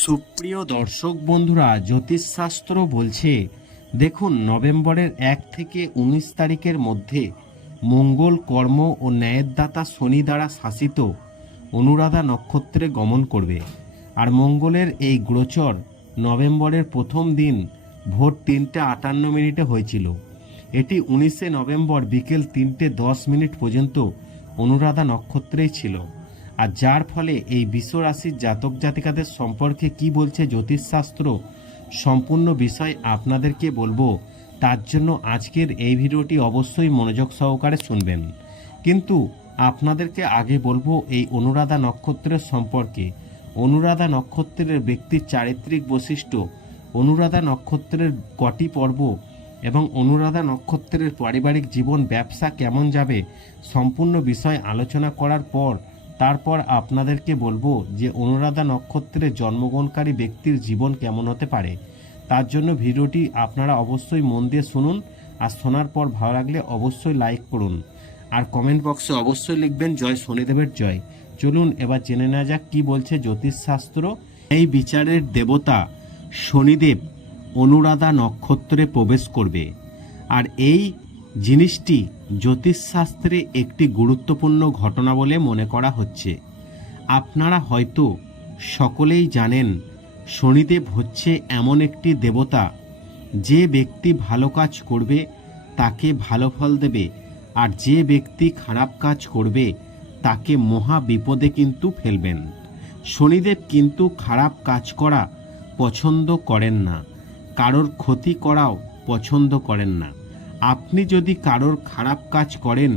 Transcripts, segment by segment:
সুপ্রিয় দর্শক বন্ধুরা, জ্যোতিষশাস্ত্র বলছে, দেখুন, নভেম্বরের এক থেকে উনিশ তারিখের মধ্যে মঙ্গল কর্ম ও ন্যায়দাতা শনি দ্বারা শাসিত অনুরাধা নক্ষত্রে গমন করবে। আর মঙ্গলের এই গোচর নভেম্বরের প্রথম দিন ভোর তিনটে আটান্ন মিনিটে হয়েছিল। এটি উনিশে নভেম্বর বিকেল তিনটে দশ মিনিট পর্যন্ত অনুরাধা নক্ষত্রেই ছিল। আর যার ফলে এই বিশ্ব রাশির জাতক জাতিকাদের সম্পর্কে কি বলছে জ্যোতিষশাস্ত্র? সম্পূর্ণ বিষয় আপনাদেরকে বলব, তার জন্য আজকের এই ভিডিওটি অবশ্যই মনোযোগ সহকারে শুনবেন। কিন্তু আপনাদেরকে আগে বলব এই অনুরাধা নক্ষত্রের সম্পর্কে। অনুরাধা নক্ষত্রের ব্যক্তির চারিত্রিক বৈশিষ্ট্য, অনুরাধা নক্ষত্রের কটি পর্ব এবং অনুরাধা নক্ষত্রের পারিবারিক জীবন, ব্যবসা কেমন যাবে, সম্পূর্ণ বিষয় আলোচনা করার পর তারপর আপনাদেরকে বলব যে অনুরাধা নক্ষত্রে জন্মগ্রহণকারী ব্যক্তির জীবন কেমন হতে পারে। তার জন্য ভিডিওটি আপনারা অবশ্যই মন দিয়ে শুনুন আর শোনার পর ভালো লাগলে অবশ্যই লাইক করুন। আর কমেন্ট বক্সে অবশ্যই লিখবেন, জয় শনিদেবের জয়। চলুন এবার জেনে নেওয়া যাক কী বলছে জ্যোতিষশাস্ত্র। এই বিচারের দেবতা শনিদেব অনুরাধা নক্ষত্রে প্রবেশ করবে। আর এই জিনিসটি জ্যোতিষশাস্ত্রে একটি গুরুত্বপূর্ণ ঘটনা বলে মনে করা হচ্ছে। আপনারা হয়তো সকলেই জানেন, শনিদেব হচ্ছে এমন একটি দেবতা, যে ব্যক্তি ভালো কাজ করবে, তাকে ভালো ফল দেবে, আর যে ব্যক্তি খারাপ কাজ করবে, তাকে মহা বিপদে কিন্তু ফেলবেন। শনিদেব কিন্তু খারাপ কাজ করা পছন্দ করেন না, কারোর ক্ষতি করাও পছন্দ করেন না। আপনি যদি কারোর খারাপ কাজ করেন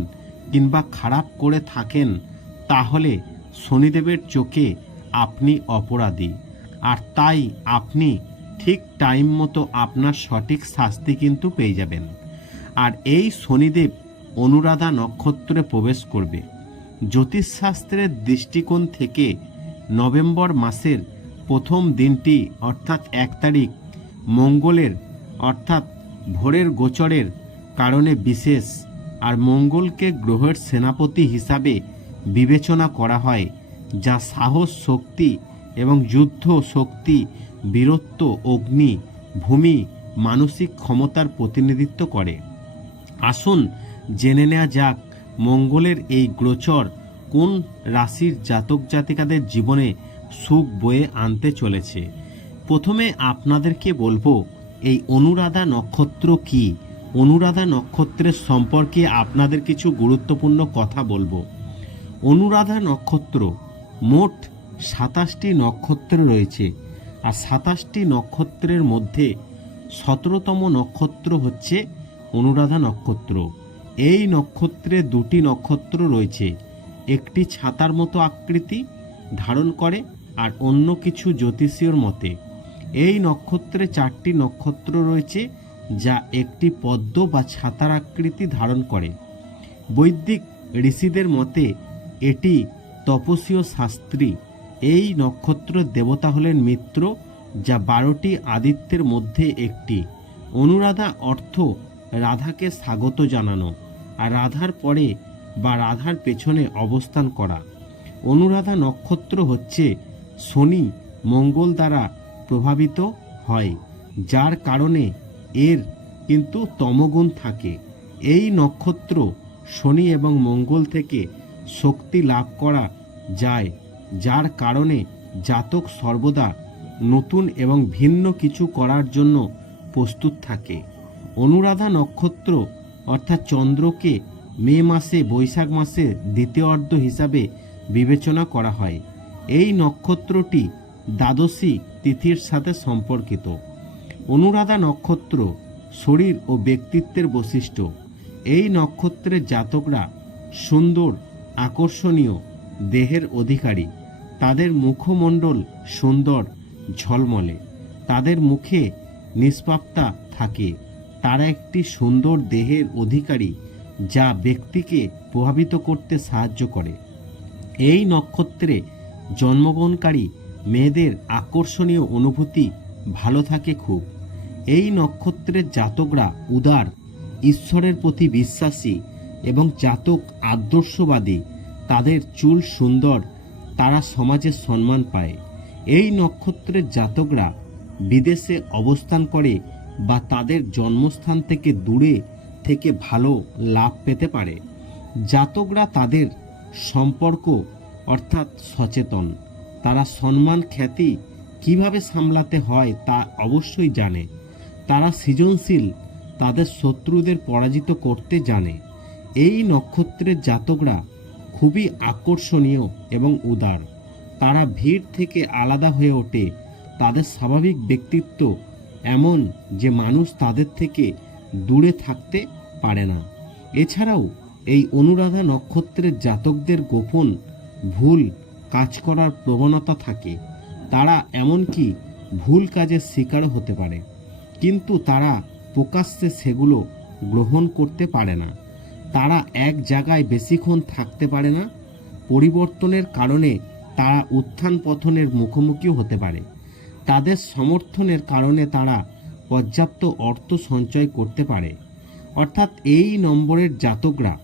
কিংবা খারাপ করে থাকেন, তাহলে শনিদেবের চোখে আপনি অপরাধী। আর তাই আপনি ঠিক টাইম মতো আপনার সঠিক শাস্তি কিন্তু পেয়ে যাবেন। আর এই শনিদেব অনুরাধা নক্ষত্রে প্রবেশ করবে। জ্যোতিষশাস্ত্রের দৃষ্টিকোণ থেকে নভেম্বর মাসের প্রথম দিনটি, অর্থাৎ এক তারিখ, মঙ্গলের, অর্থাৎ ভোরের গোচরের কারণে বিশেষ আর মঙ্গলকে গ্রহের সেনাপতি হিসাবে বিবেচনা করা হয়, যা সাহস শক্তি এবং যুদ্ধ শক্তি, বীরত্ব, অগ্নি, ভূমি, মানসিক ক্ষমতার প্রতিনিধিত্ব করে। আসুন জেনে নেওয়া যাক মঙ্গলের এই গোচর কোন রাশির জাতক জাতিকাদের জীবনে সুখ বয়ে আনতে চলেছে। প্রথমে আপনাদেরকে বলব, এই অনুরাধা নক্ষত্র কি? অনুরাধা নক্ষত্রের সম্পর্কে আপনাদের কিছু গুরুত্বপূর্ণ কথা বলব। অনুরাধা নক্ষত্র মোট সাতাশটি নক্ষত্র রয়েছে। আর সাতাশটি নক্ষত্রের মধ্যে সতেরোতম নক্ষত্র হচ্ছে অনুরাধা নক্ষত্র। এই নক্ষত্রে দুটি নক্ষত্র রয়েছে। একটি ছাতার মতো আকৃতি ধারণ করে আর অন্য কিছু জ্যোতিষীয় মতে। এই নক্ষত্রে চারটি নক্ষত্র রয়েছে। যা একটি পদ্ম বা ছাতার আকৃতি ধারণ করে। বৈদিক ঋষিদের মতে, এটি তপস্বীয় শাস্ত্রী। এই নক্ষত্র দেবতা হলেন মিত্র, যা বারোটি আদিত্যের মধ্যে একটি। অনুরাধা অর্থ রাধাকে স্বাগত জানানো আর রাধার পরে বা রাধার পেছনে অবস্থান করা। অনুরাধা নক্ষত্র হচ্ছে শনি মঙ্গল দ্বারা প্রভাবিত হয়, যার কারণে এর কিন্তু তমগুণ থাকে। এই নক্ষত্র শনি এবং মঙ্গল থেকে শক্তি লাভ করা যায়, যার কারণে জাতক সর্বদা নতুন এবং ভিন্ন কিছু করার জন্য প্রস্তুত থাকে। অনুরাধা নক্ষত্র অর্থাৎ চন্দ্রকে মে মাসে বৈশাখ মাসে দ্বিতীয় অর্ধ হিসাবে বিবেচনা করা হয়। এই নক্ষত্রটি দ্বাদশী তিথির সাথে সম্পর্কিত। অনুরাধা নক্ষত্র শরীর ও ব্যক্তিত্বের বৈশিষ্ট্য। এই নক্ষত্রের জাতকরা সুন্দর, আকর্ষণীয়, দেহের অধিকারী। তাদের মুখমণ্ডল সুন্দর, ঝলমলে। তাদের মুখে নিষ্পাপতা থাকে। তারা একটি সুন্দর দেহের অধিকারী যা ব্যক্তিকে প্রভাবিত করতে সাহায্য করে। এই নক্ষত্রে জন্মগ্রহণকারী মেয়েদের আকর্ষণীয় অনুভূতি ভালো থাকে খুব। এই নক্ষত্রের জাতকরা উদার, ঈশ্বরের প্রতি বিশ্বাসী এবং জাতক আদর্শবাদী। তাদের চুল সুন্দর, তারা সমাজে সম্মান পায়। এই নক্ষত্রের জাতকরা বিদেশে অবস্থান করে বা তাদের জন্মস্থান থেকে দূরে থেকে ভালো লাভ পেতে পারে। জাতকরা তাদের সম্পর্ক, অর্থাৎ সচেতন। তারা সম্মান খ্যাতি কীভাবে সামলাতে হয় তা অবশ্যই জানে। তারা সৃজনশীল, তাদের শত্রুদের পরাজিত করতে জানে। এই নক্ষত্রের জাতকরা খুবই আকর্ষণীয় এবং উদার। তারা ভিড় থেকে আলাদা হয়ে ওঠে। তাদের স্বাভাবিক ব্যক্তিত্ব এমন যে মানুষ তাদের থেকে দূরে থাকতে পারে না। এছাড়াও এই অনুরাধা নক্ষত্রের জাতকদের গোপন, ভুল কাজ করার প্রবণতা থাকে। তারা এমনকি ভুল কাজের শিকারও হতে পারে। কিন্তু তারা প্রকাশ্যে সেগুলো গ্রহণ করতে পারে না। তারা এক জায়গায় বেশিক্ষণ থাকতে পারে না। পরিবর্তনের কারণে তারা উত্থান পথনের মুখোমুখিও হতে পারে। তাদের সমর্থনের কারণে তারা পর্যাপ্ত অর্থ সঞ্চয় করতে পারে। অর্থাৎ এই নম্বরের জাতকরা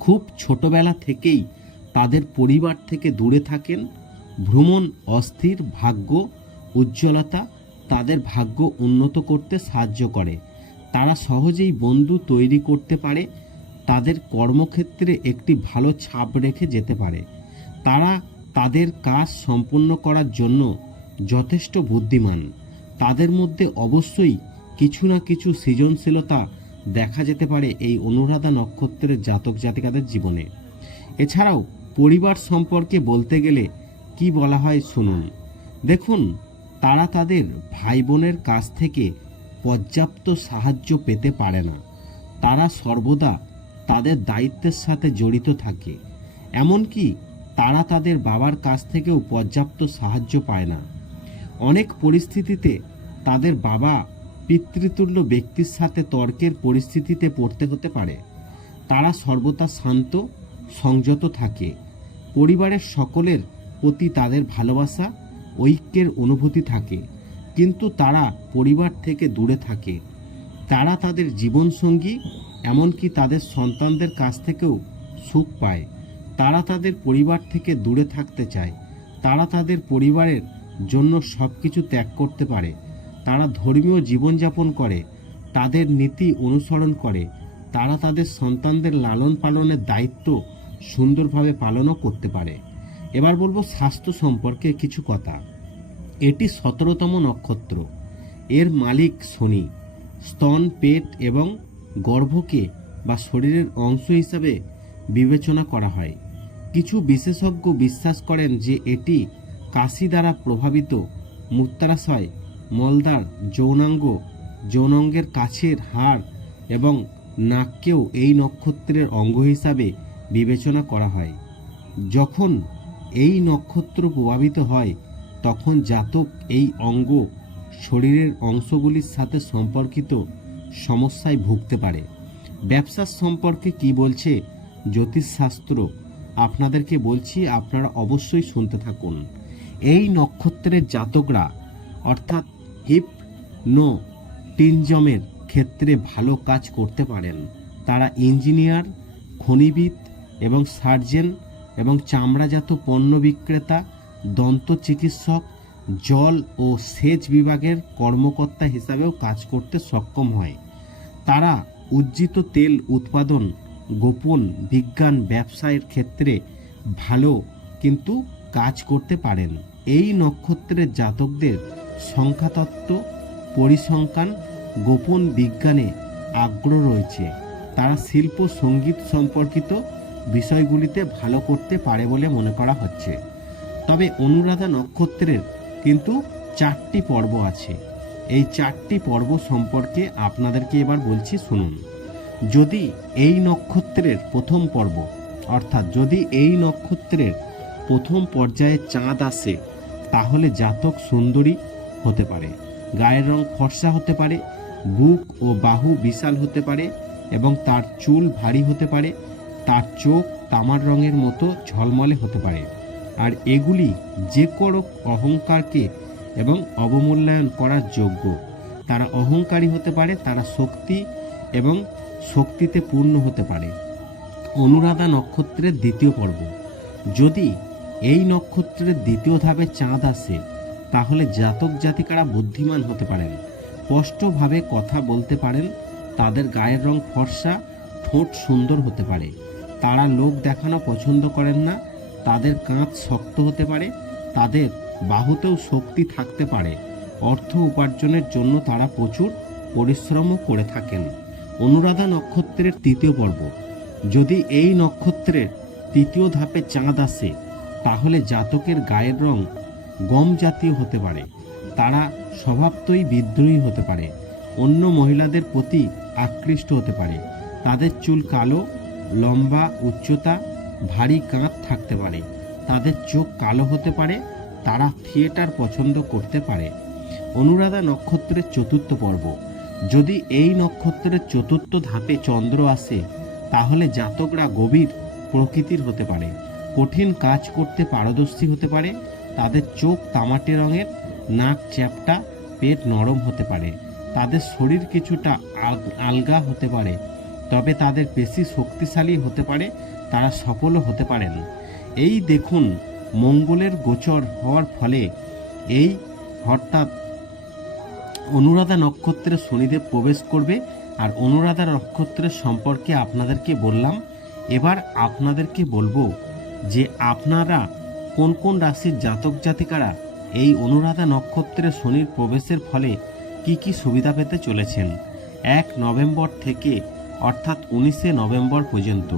খুব ছোটবেলা থেকেই তাদের পরিবার থেকে দূরে থাকেন। ভ্রমণ অস্থির, ভাগ্য, উজ্জ্বলতা তাদের ভাগ্য উন্নত করতে সাহায্য করে। তারা সহজেই বন্ধু তৈরি করতে পারে, তাদের কর্মক্ষেত্রে একটি ভালো ছাপ রেখে যেতে পারে। তারা তাদের কাজ সম্পূর্ণ করার জন্য যথেষ্ট বুদ্ধিমান। তাদের মধ্যে অবশ্যই কিছু না কিছু সৃজনশীলতা দেখা যেতে পারে এই অনুরাধা নক্ষত্রের জাতক জাতিকাদের জীবনে। এছাড়াও পরিবার সম্পর্কে বলতে গেলে কি বলা হয় শুনুন। দেখুন তারা তাদের ভাই বোনের কাছ থেকে পর্যাপ্ত সাহায্য পেতে পারে না। তারা সর্বদা তাদের দায়িত্বের সাথে জড়িত থাকে। এমনকি তারা তাদের বাবার কাছ থেকেও পর্যাপ্ত সাহায্য পায় না। অনেক পরিস্থিতিতে তাদের বাবা পিতৃতুল্য ব্যক্তির সাথে তর্কের পরিস্থিতিতে পড়তে হতে পারে। তারা সর্বদা শান্ত, সংযত থাকে। পরিবারের সকলের প্রতি তাদের ভালোবাসা ঐক্যের অনুভূতি থাকে, কিন্তু তারা পরিবার থেকে দূরে থাকে। তারা তাদের জীবনসঙ্গী, এমনকি তাদের সন্তানদের কাছ থেকেও সুখ পায়। তারা তাদের পরিবার থেকে দূরে থাকতে চায়। তারা তাদের পরিবারের জন্য সব কিছু ত্যাগ করতে পারে। তারা ধর্মীয় জীবনযাপন করে, তাদের নীতি অনুসরণ করে। তারা তাদের সন্তানদের লালন পালনের দায়িত্ব সুন্দরভাবে পালনও করতে পারে। এবার বলব স্বাস্থ্য সম্পর্কে কিছু কথা। এটি সতেরোতম নক্ষত্র। এর মালিক শনি। স্তন, পেট এবং গর্ভকে বা শরীরের অংশ হিসাবে বিবেচনা করা হয়। কিছু বিশেষজ্ঞ বিশ্বাস করেন যে এটি কাশি দ্বারা প্রভাবিত মূত্রাশয় মলদার যৌনাঙ্গ, যৌনাঙ্গের কাছের হাড় এবং নাককেও এই নক্ষত্রের অঙ্গ হিসাবে বিবেচনা করা হয়। যখন এই নক্ষত্র প্রভাবিত হয়, তখন জাতক এই অঙ্গ শরীরের অংশগুলির সাথে সম্পর্কিত সমস্যায় ভুগতে পারে। ব্যবসার সম্পর্কে কি বলছে জ্যোতিষশাস্ত্র? আপনাদেরকে বলছি, আপনারা অবশ্যই শুনতে থাকুন। এই নক্ষত্রের জাতকরা, অর্থাৎ হিপ নো টিনজমের ক্ষেত্রে ভালো কাজ করতে পারেন। তারা ইঞ্জিনিয়ার, খনিবিদ এবং সার্জেন এবং চামড়াজাত পণ্য বিক্রেতা, দন্ত চিকিৎসক, জল ও সেচ বিভাগের কর্মকর্তা হিসাবেও কাজ করতে সক্ষম হয়। তারা উজ্জিত তেল উৎপাদন, গোপন বিজ্ঞান ব্যবসায়ের ক্ষেত্রে ভালো কিন্তু কাজ করতে পারেন। এই নক্ষত্রের জাতকদের সংখ্যাতত্ত্ব, পরিসংখ্যান, গোপন বিজ্ঞানে আগ্রহ রয়েছে। তারা শিল্প সংগীত সম্পর্কিত বিষয়গুলিতে ভালো করতে পারে বলে মনে করা হচ্ছে। তবে অনুরাধা নক্ষত্রের কিন্তু চারটি পর্ব আছে। এই চারটি পর্ব সম্পর্কে আপনাদেরকে এবার বলছি শুনুন। যদি এই নক্ষত্রের প্রথম পর্ব, অর্থাৎ যদি এই নক্ষত্রের প্রথম পর্যায়ে চাঁদ আসে, তাহলে জাতক সুন্দরী হতে পারে, গায়ের রং ফর্সা হতে পারে, বুক ও বাহু বিশাল হতে পারে এবং তার চুল ভারী হতে পারে তার চোখ তামার রঙের মতো ঝলমলে হতে পারে। আর এগুলি যে কোনো অহংকারকে এবং অবমূল্যায়ন করার যোগ্য। তারা অহংকারী হতে পারে, তারা শক্তি এবং শক্তিতে পূর্ণ হতে পারে। অনুরাধা নক্ষত্রের দ্বিতীয় পর্ব। যদি এই নক্ষত্রের দ্বিতীয় ধাপে চাঁদ আসে, তাহলে জাতক জাতিকারা বুদ্ধিমান হতে পারেন, স্পষ্টভাবে কথা বলতে পারেন, তাদের গায়ের রং ফর্সা, ঠোঁট সুন্দর হতে পারে। তারা লোক দেখানো পছন্দ করেন না। তাদের কাঁধ শক্ত হতে পারে, তাদের বাহুতেও শক্তি থাকতে পারে। অর্থ উপার্জনের জন্য তারা প্রচুর পরিশ্রমও করে থাকেন। অনুরাধা নক্ষত্রের তৃতীয় পর্ব। যদি এই নক্ষত্রের তৃতীয় ধাপে চাঁদ আসে, তাহলে জাতকের গায়ের রং গম জাতীয় হতে পারে। তারা স্বভাবতই বিদ্রোহী হতে পারে। অন্য মহিলাদের প্রতি আকৃষ্ট হতে পারে। তাদের চুল কালো লম্বা, উচ্চতা, ভারী কাঁধ থাকতে পারে। তাদের চোখ কালো হতে পারে, তারা থিয়েটার পছন্দ করতে পারে। অনুরাধা নক্ষত্রের চতুর্থ পর্ব। যদি এই নক্ষত্রের চতুর্থ ধাপে চন্দ্র আসে, তাহলে জাতকরা গভীর প্রকৃতির হতে পারে। কঠিন কাজ করতে পারদর্শী হতে পারে। তাদের চোখ তামাটে রঙের, নাক চ্যাপটা, পেট নরম হতে পারে। তাদের শরীর কিছুটা আলগা হতে পারে। তবে তাদের বেশি শক্তিশালী হতে পারে, তারা সফলও হতে পারেন। এই দেখুন, মঙ্গলের গোচর হওয়ার ফলে এই অর্থাৎ অনুরাধা নক্ষত্রে শনিদেব প্রবেশ করবে। আর অনুরাধা নক্ষত্রের সম্পর্কে আপনাদেরকে বললাম, এবার আপনাদেরকে বলব যে আপনারা কোন কোন রাশির জাতক জাতিকারা এই অনুরাধা নক্ষত্রে শনির প্রবেশের ফলে কি কি সুবিধা পেতে চলেছেন? এক নভেম্বর থেকে অর্থাৎ উনিশে নভেম্বর পর্যন্ত।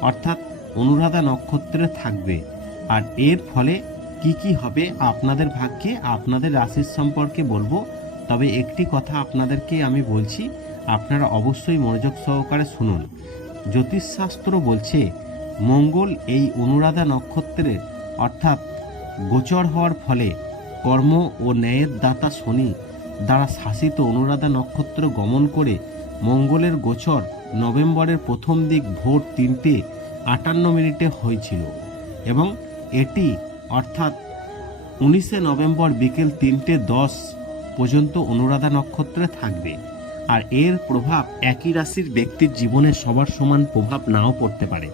অর্থাৎ অনুরাধা নক্ষত্রে থাকবে। আর এর ফলে কি কি হবে আপনাদের ভাগ্যে, আপনাদের রাশির সম্পর্কে বলব। তবে একটি কথা আপনাদেরকে আমি বলছি, আপনারা অবশ্যই মনোযোগ সহকারে শুনুন। জ্যোতিষশাস্ত্র বলছে, মঙ্গল এই অনুরাধা নক্ষত্রের অর্থাৎ গোচর হওয়ার ফলে কর্ম ও ন্যায়ের দাতা শনি দ্বারা শাসিত অনুরাধা নক্ষত্র গমন করে মঙ্গলের গোচর নভেম্বরের প্রথম দিক ভোর তিনটে আটান্ন মিনিটে হয়েছিল এবং এটি অর্থাৎ উনিশে নভেম্বর বিকেল তিনটে দশ পর্যন্ত অনুরাধা নক্ষত্রে থাকবে। আর এর প্রভাব একই রাশির ব্যক্তির জীবনে সবার সমান প্রভাব নাও পড়তে পারে।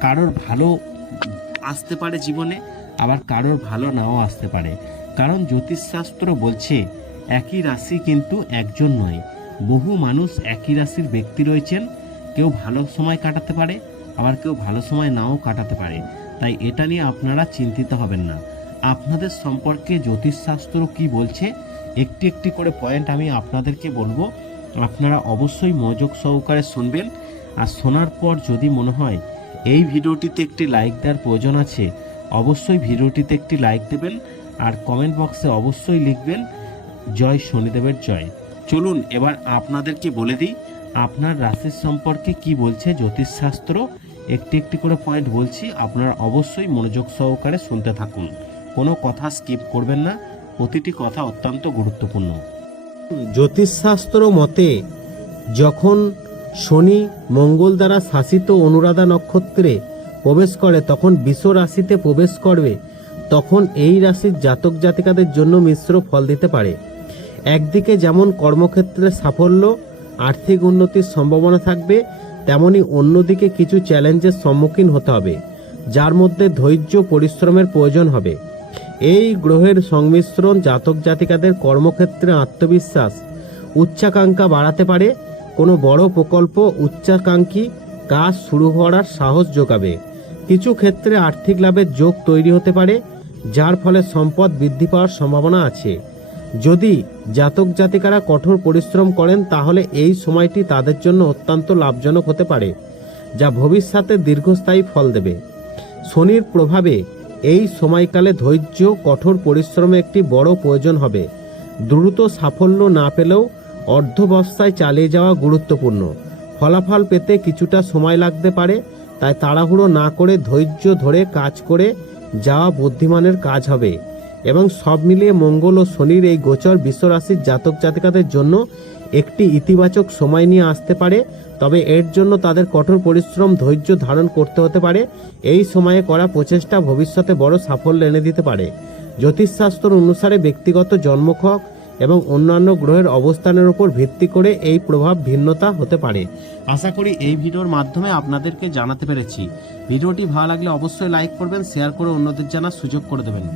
কারোর ভালো আসতে পারে জীবনে, আবার কারোর ভালো নাও আসতে পারে। কারণ জ্যোতিষশাস্ত্র বলছে, একই রাশি কিন্তু একজন নয়। বহু মানুষ একই রাশির ব্যক্তি রয়েছেন। কেউ ভালো সময় কাটাতে পারে, আবার কেউ ভালো সময় নাও কাটাতে পারে। তাই এটা নিয়ে আপনারা চিন্তিত হবেন না। আপনাদের সম্পর্কে জ্যোতিষশাস্ত্র কি বলছে, একটি একটি করে পয়েন্ট আমি আপনাদেরকে বলব। আপনারা অবশ্যই মনোযোগ সহকারে শুনবেন। আর শোনার পর যদি মনে হয় এই ভিডিওটিতে একটি লাইক দেওয়ার প্রয়োজন আছে, অবশ্যই ভিডিওটিতে একটি লাইক দেবেন। আর কমেন্ট বক্সে অবশ্যই লিখবেন, জয় শনিদেবের জয়। চলুন এবার আপনাদেরকে বলে দিই, আপনার রাশির সম্পর্কে কি বলছে জ্যোতিষশাস্ত্র? একটি একটি করে পয়েন্ট বলছি, আপনারা অবশ্যই মনোযোগ সহকারে শুনতে থাকুন। কোনো কথা স্কিপ করবেন না, প্রতিটি কথা অত্যন্ত গুরুত্বপূর্ণ। জ্যোতিষশাস্ত্র মতে, যখন শনি মঙ্গল দ্বারা শাসিত অনুরাধা নক্ষত্রে প্রবেশ করে, তখন বিশ্ব রাশিতে প্রবেশ করবে, তখন এই রাশির জাতক জাতিকাদের জন্য মিশ্র ফল দিতে পারে। একদিকে যেমন কর্মক্ষেত্রে সাফল্য, আর্থিক উন্নতির সম্ভাবনা থাকবে, তেমনি অন্যদিকে কিছু চ্যালেঞ্জের সম্মুখীন হতে হবে, যার মধ্যে ধৈর্য পরিশ্রমের প্রয়োজন হবে। এই গ্রহের সংমিশ্রণ জাতক জাতিকাদের কর্মক্ষেত্রে আত্মবিশ্বাস, উচ্চাকাঙ্ক্ষা বাড়াতে পারে, কোনো বড় প্রকল্প উচ্চাকাঙ্ক্ষী কাজ শুরু করার সাহস যোগাবে। কিছু ক্ষেত্রে আর্থিক লাভের যোগ তৈরি হতে পারে, যার ফলে সম্পদ বৃদ্ধি পাওয়ার সম্ভাবনা আছে। যদি জাতক জাতিকারা কঠোর পরিশ্রম করেন, তাহলে এই সময়টি তাদের জন্য অত্যন্ত লাভজনক হতে পারে, যা ভবিষ্যতে দীর্ঘস্থায়ী ফল দেবে। শনির প্রভাবে এই সময়কালে ধৈর্য, কঠোর পরিশ্রমে একটি বড় প্রয়োজন হবে। দ্রুত সাফল্য না পেলেও অর্ধবস্থায় চালিয়ে যাওয়া গুরুত্বপূর্ণ। ফলাফল পেতে কিছুটা সময় লাগতে পারে, তাই তাড়াহুড়ো না করে ধৈর্য ধরে কাজ করে যাওয়া বুদ্ধিমানের কাজ হবে। এবং সব মিলিয়ে মঙ্গল ও শনির এই গোচর বিশ্বরাশির জাতক জাতিকাদের জন্য একটি ইতিবাচক সময় নিয়ে আসতে পারে। তবে এর জন্য তাদের কঠোর পরিশ্রম, ধৈর্য ধারণ করতে হতে পারে। এই সময়ে করা প্রচেষ্টা ভবিষ্যতে বড় সাফল্য এনে দিতে পারে। জ্যোতিষশাস্ত্র অনুসারে ব্যক্তিগত জন্মছক এবং অন্যান্য গ্রহের অবস্থানের উপর ভিত্তি করে এই প্রভাব ভিন্নতা হতে পারে। আশা করি এই ভিডিওর মাধ্যমে আপনাদেরকে জানাতে পেরেছি। ভিডিওটি ভালো লাগলে অবশ্যই লাইক করবেন, শেয়ার করে অন্যদের জানার সুযোগ করে দেবেন।